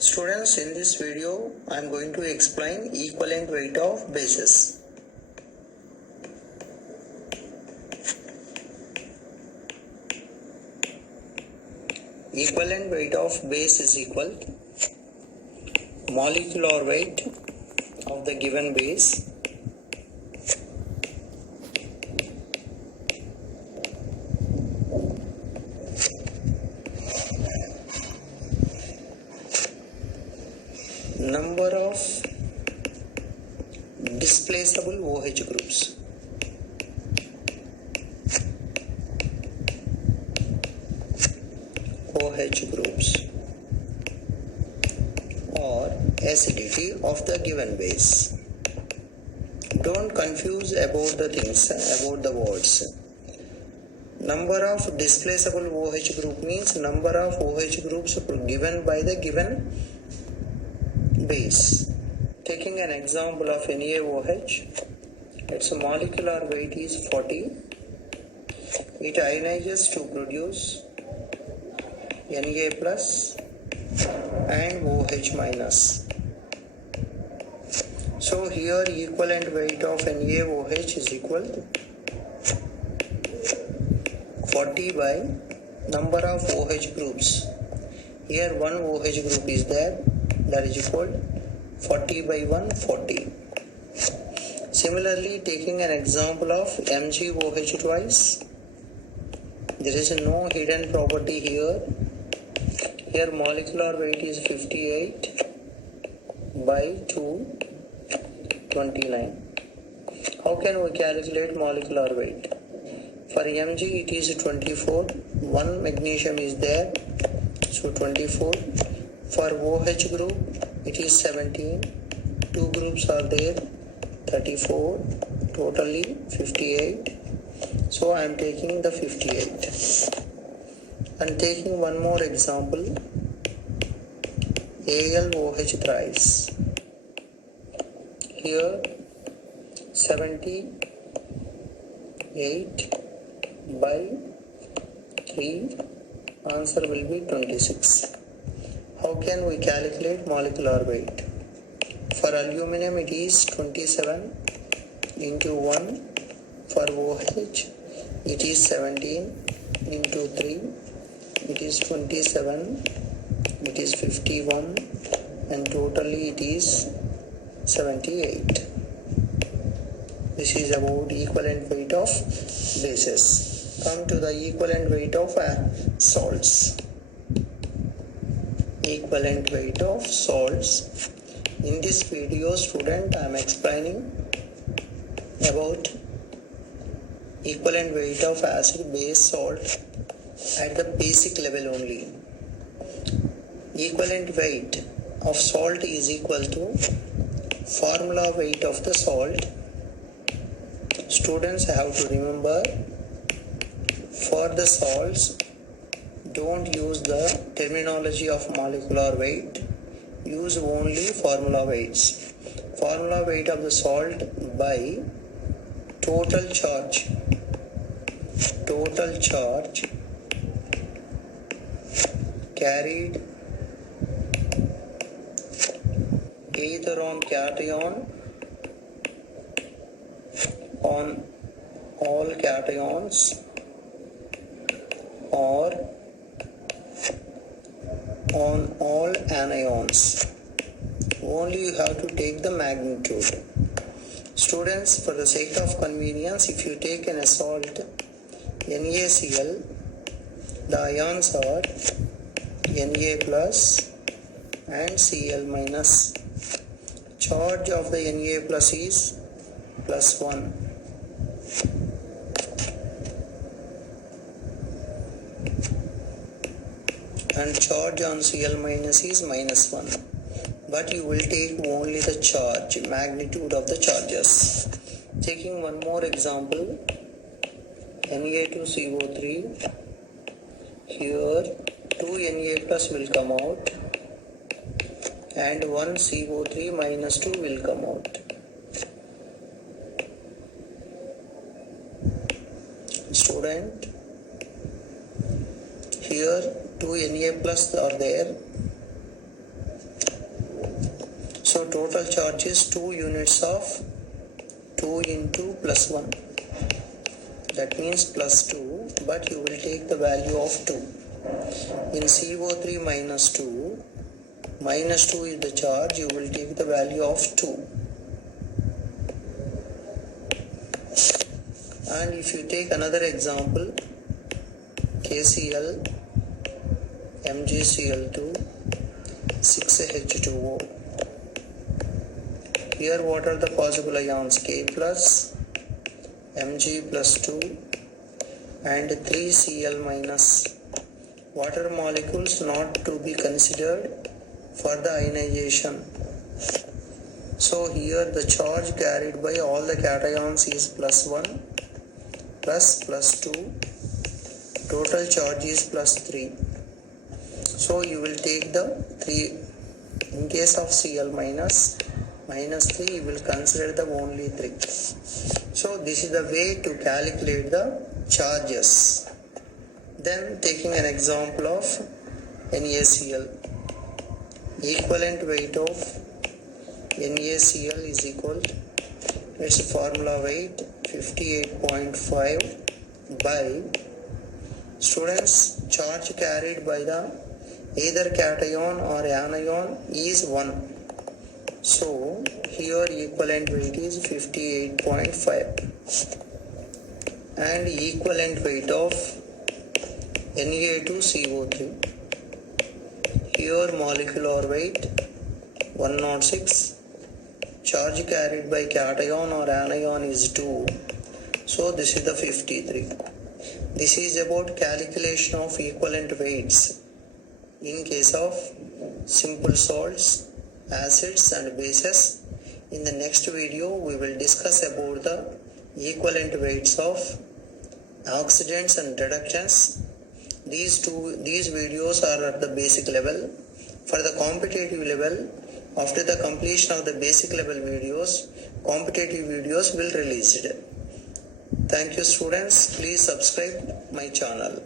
Students, in this video I am going to explain equivalent weight of bases. Equivalent weight of base is equal to molecular weight of the given base number of displaceable OH groups. OH groups or acidity of the given base. Don't confuse about the things, about the words. Number of displaceable OH group means number of OH groups given by the given base. Taking an example of NaOH, its molecular weight is 40. It ionizes to produce Na plus and OH minus. So here equivalent weight of NaOH is equal to 40 by number of OH groups. Here one OH group is there, that is equal 40 by 1, 40. Similarly, taking an example of MgOH twice, there is no hidden property here. Here molecular weight is 58 by 2, 29. How can we calculate molecular weight? For Mg it is 24, 1 magnesium is there, so 24. For OH group it is 17, 2 groups are there, 34, totally 58. So I am taking the 58. And taking one more example, AlOH thrice. Here 78 by 3, answer will be 26. How can we calculate molecular weight? For aluminum it is 27 into 1. For OH it is 17 into 3. It is 27. It is 51. And totally it is 78. This is about equivalent weight of bases. Come to the equivalent weight of salts. Equivalent weight of salts. In this video, student, I am explaining about equivalent weight of acid, base, salt at the basic level only. Equivalent weight of salt is equal to formula weight of the salt. Students have to remember, for the salts, don't use the terminology of molecular weight. Use only formula weights. Formula weight of the salt by total charge. Total charge carried either on cation, on all cations, or on all anions. Only you have to take the magnitude. Students, for the sake of convenience, if you take an salt NaCl, the ions are Na plus and Cl minus. Charge of the Na plus is plus 1. And charge on Cl minus is minus 1. But you will take only the charge, magnitude of the charges. Taking one more example, Na2CO3, here 2 Na plus will come out and 1 CO3 minus 2 will come out. Student, here 2 Na plus are there So total charge is 2 units of 2 into plus 1. That means plus 2, but you will take the value of 2. In CO3 minus 2 is the charge, you will take the value of 2. And if you take another example, KCl, MgCl2, 6H2O. Here what are the possible ions? K plus, Mg plus 2 and 3Cl minus. Water molecules not to be considered for the ionization. So here the charge carried by all the cations is plus 1 plus 2. Total charge is plus 3. So you will take the 3. In case of Cl minus 3, you will consider the only 3. So this is the way to calculate the charges. Then taking an example of NaCl. Equivalent weight of NaCl is equal, its formula weight 58.5 by, students, charge carried by the either cation or anion is 1. So here equivalent weight is 58.5 and equivalent weight of Na2CO3. Here molecular weight 106. Charge carried by cation or anion is 2. So this is the 53. This is about calculation of equivalent weights in case of simple salts, acids and bases. In the next video we will discuss about the equivalent weights of oxidants and reductants. These videos are at the basic level. For the competitive level, after the completion of the basic level videos, competitive videos will released. Thank you students. Please subscribe my channel.